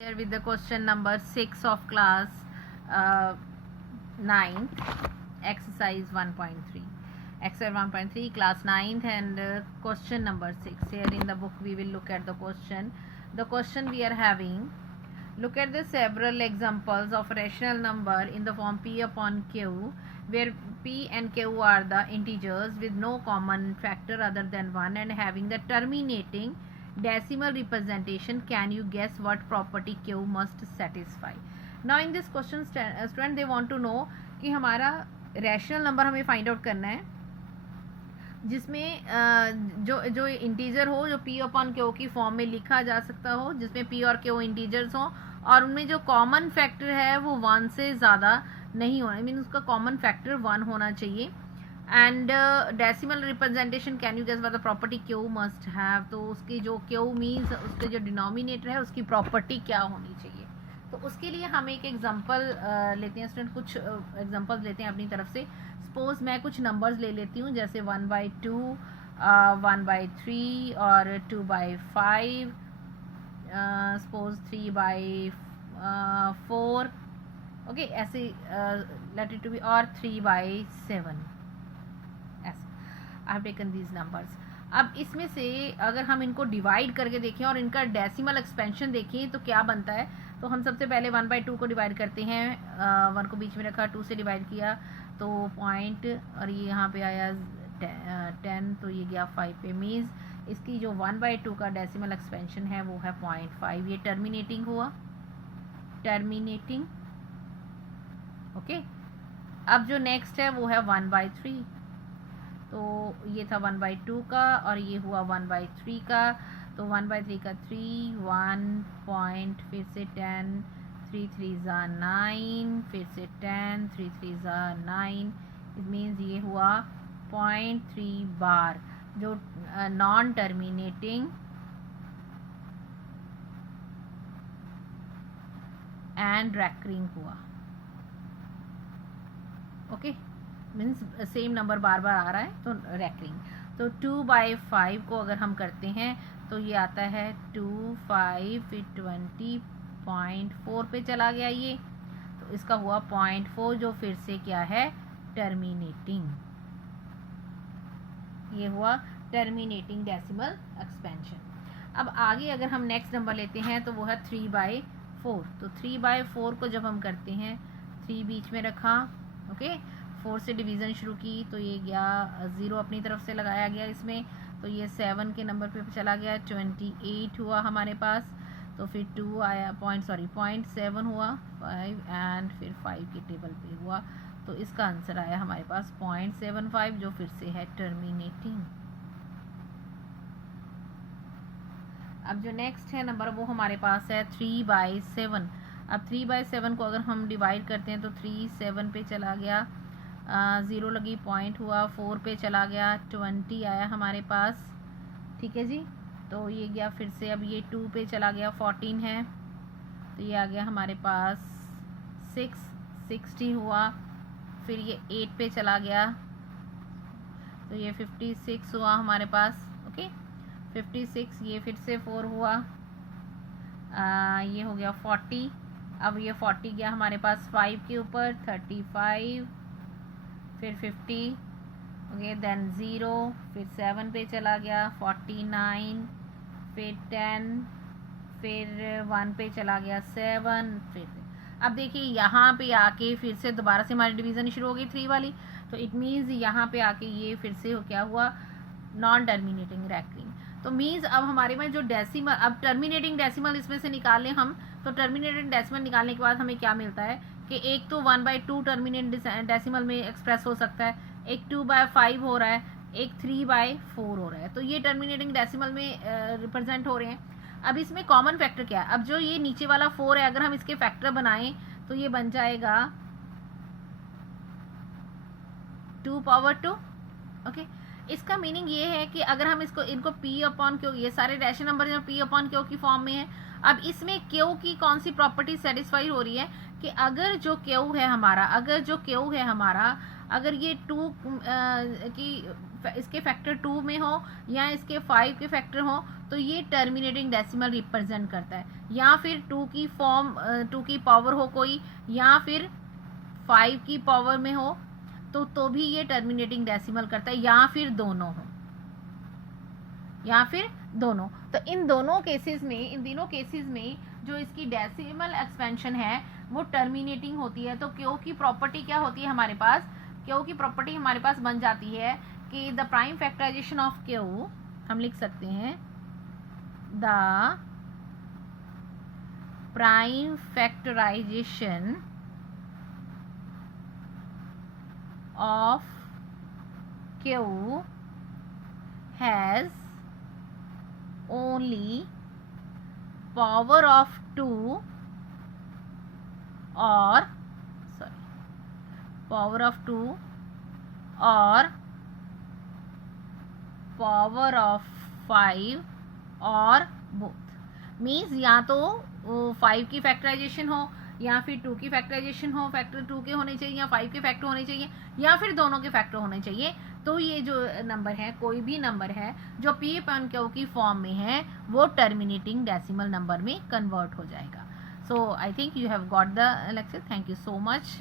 Here with the question number 6 of class 9th, exercise 1.3. Exercise 1.3, class 9th, and question number 6. Here in the book we will look at the question. The question we are having, look at the several examples of rational number in the form p upon q, where p and q are the integers with no common factor other than 1 and having the terminating decimal representation. Can you guess what property q must satisfy? Now in this question student they want to know कि हमारा rational number हमें find out करना है जिसमें जो integer हो, जो p upon Q की फॉर्म में लिखा जा सकता हो, जिसमें p और q इंटीजर्स हो और उनमें जो कॉमन फैक्टर है वो 1 से ज़्यादा नहीं होना, मीन उसका कॉमन फैक्टर 1 होना चाहिए. And decimal representation, can you guess what the property Q must have. तो उसकी जो क्यू मीन्स उसके जो डिनोमिनेटर है उसकी प्रॉपर्टी क्या होनी चाहिए. तो उसके लिए हम एक एग्जांपल लेते हैं स्टूडेंट, कुछ एग्जांपल्स लेते हैं अपनी तरफ से. सपोज मैं कुछ नंबर्स ले लेती हूँ जैसे 1/2, 1/3 और 2/5, सपोज 3/4, ओके ऐसे लेट इट टू बी, और 3/7. I have taken these numbers. अब इसमें से अगर हम इनको डिवाइड करके देखें और इनका डेसिमल एक्सपेंशन देखें तो क्या बनता है. तो हम सबसे पहले 1/2 को डिवाइड करते हैं, 1 को बीच में रखा, 2 से डिवाइड किया तो पॉइंट, और ये यहाँ पे आया 10, तो ये गया 5 पे. मीन्स इसकी जो 1/2 का डेसिमल एक्सपेंशन है वो है 0.5. ये टर्मिनेटिंग हुआ, टर्मिनेटिंग. ओके अब जो नेक्स्ट है वो है 1/3. तो ये था 1/2 का और ये हुआ 1/3 का. तो 1/3 का 3, 1 पॉइंट, फिर से 10, 3 3 ज़ा 9, फिर से 10, 3 3 ज़ा 9. इट मीन्स ये हुआ 0.3 बार, जो नॉन टर्मिनेटिंग एंड रैकरिंग हुआ. ओके मीन्स सेम नंबर बार बार आ रहा है तो रैकरिंग. तो 2/5 को अगर हम करते हैं तो ये आता है 2, 5, फिर 20.4 पे चला गया ये. तो इसका हुआ 0.4 जो फिर से क्या है, टर्मिनेटिंग. ये हुआ टर्मिनेटिंग डेसिमल एक्सपेंशन. अब आगे अगर हम नेक्स्ट नंबर लेते हैं तो वो है 3/4. तो 3/4 को जब हम करते हैं, 3 बीच में रखा, ओके 4 से डिवीज़न शुरू की तो ये गया 0 अपनी तरफ से लगाया गया इसमें. तो ये 7 के नंबर पे चला गया, 28 हुआ हमारे पास. तो फिर 2 आया, 0.7 हुआ, 5 एंड फिर 5 के टेबल पे हुआ. तो इसका आंसर आया हमारे पास 0.75 जो फिर से है टर्मिनेटिंग. अब जो नेक्स्ट है नंबर वो हमारे पास है 3/7. अब 3/7 को अगर हम डिवाइड करते हैं तो 3 7 पे चला गया, 0 लगी, पॉइंट हुआ, 4 पे चला गया, 20 आया हमारे पास. ठीक है जी. तो ये गया फिर से, अब ये 2 पे चला गया, 14 है. तो ये आ गया हमारे पास 60 हुआ. फिर ये 8 पे चला गया तो ये 56 हुआ हमारे पास. ओके 56, ये फिर से 4 हुआ, ये हो गया 40. अब ये 40 गया हमारे पास 5 के ऊपर, 35, फिर 50, ओके देन 0, फिर 7 पे चला गया, 49, फिर 10, फिर 1 पे चला गया 7, फिर अब देखिए यहाँ पे आके फिर से दोबारा से हमारी डिवीज़न शुरू हो गई 3 वाली. तो इट मीन्स यहाँ पे आके ये फिर से क्या हुआ, नॉन टर्मिनेटिंग रैकरिंग. तो मीन्स अब हमारे में जो डेसिमल, अब टर्मिनेटिंग डेसिमल इसमें से निकालें हम. तो टर्मिनेटिंग डेसिमल निकालने के बाद हमें क्या मिलता है कि एक तो 1/2 टर्मिनेट डेसिमल में एक्सप्रेस हो सकता है, एक 2/5 हो रहा है, एक 3/4 हो रहा है. तो ये टर्मिनेटिंग डेसिमल में रिप्रेजेंट हो रहे हैं. अब इसमें कॉमन फैक्टर क्या है, अब जो ये नीचे वाला 4 है अगर हम इसके फैक्टर बनाएं तो ये बन जाएगा 2/2. ओके इसका मीनिंग ये है कि अगर हम इनको p अपॉन क्यू, ये सारे रैशनल नंबर जो p अपॉन क्यू की फॉर्म में है. अब इसमें क्यू की कौन सी प्रॉपर्टी सेटिस्फाई हो रही है कि अगर जो क्यू है हमारा, अगर ये 2 की इसके फैक्टर 2 में हो या इसके 5 के फैक्टर हो तो ये टर्मिनेटिंग डेसिमल रिप्रेजेंट करता है, या फिर 2 की फॉर्म 2 की पावर हो कोई, या फिर 5 की पावर में हो तो भी ये टर्मिनेटिंग डेसिमल करता है, या फिर दोनों हो, या फिर दोनों। तो इन दोनों केसेस में, इन तीनों केसेस में जो इसकी डेसिमल एक्सपेंशन है वो टर्मिनेटिंग होती है। तो क्यू की प्रॉपर्टी क्या होती है हमारे पास, क्यू की प्रॉपर्टी हमारे पास बन जाती है कि the prime factorisation of Q, हम लिख सकते हैं the prime factorisation of Q has only power of 2 or power of 2 or power of 5 और both। मीन्स या तो 5 की फैक्टराइजेशन हो या फिर 2 की फैक्टराइजेशन हो, फैक्टर 2 के होने चाहिए या 5 के फैक्टर होने चाहिए, या फिर दोनों के फैक्टर होने चाहिए। तो ये जो नंबर है, कोई भी नंबर है जो पी अपन क्यू की फॉर्म में है वो टर्मिनेटिंग डेसिमल नंबर में कन्वर्ट हो जाएगा। So I think you have got the lecture. Thank you so much.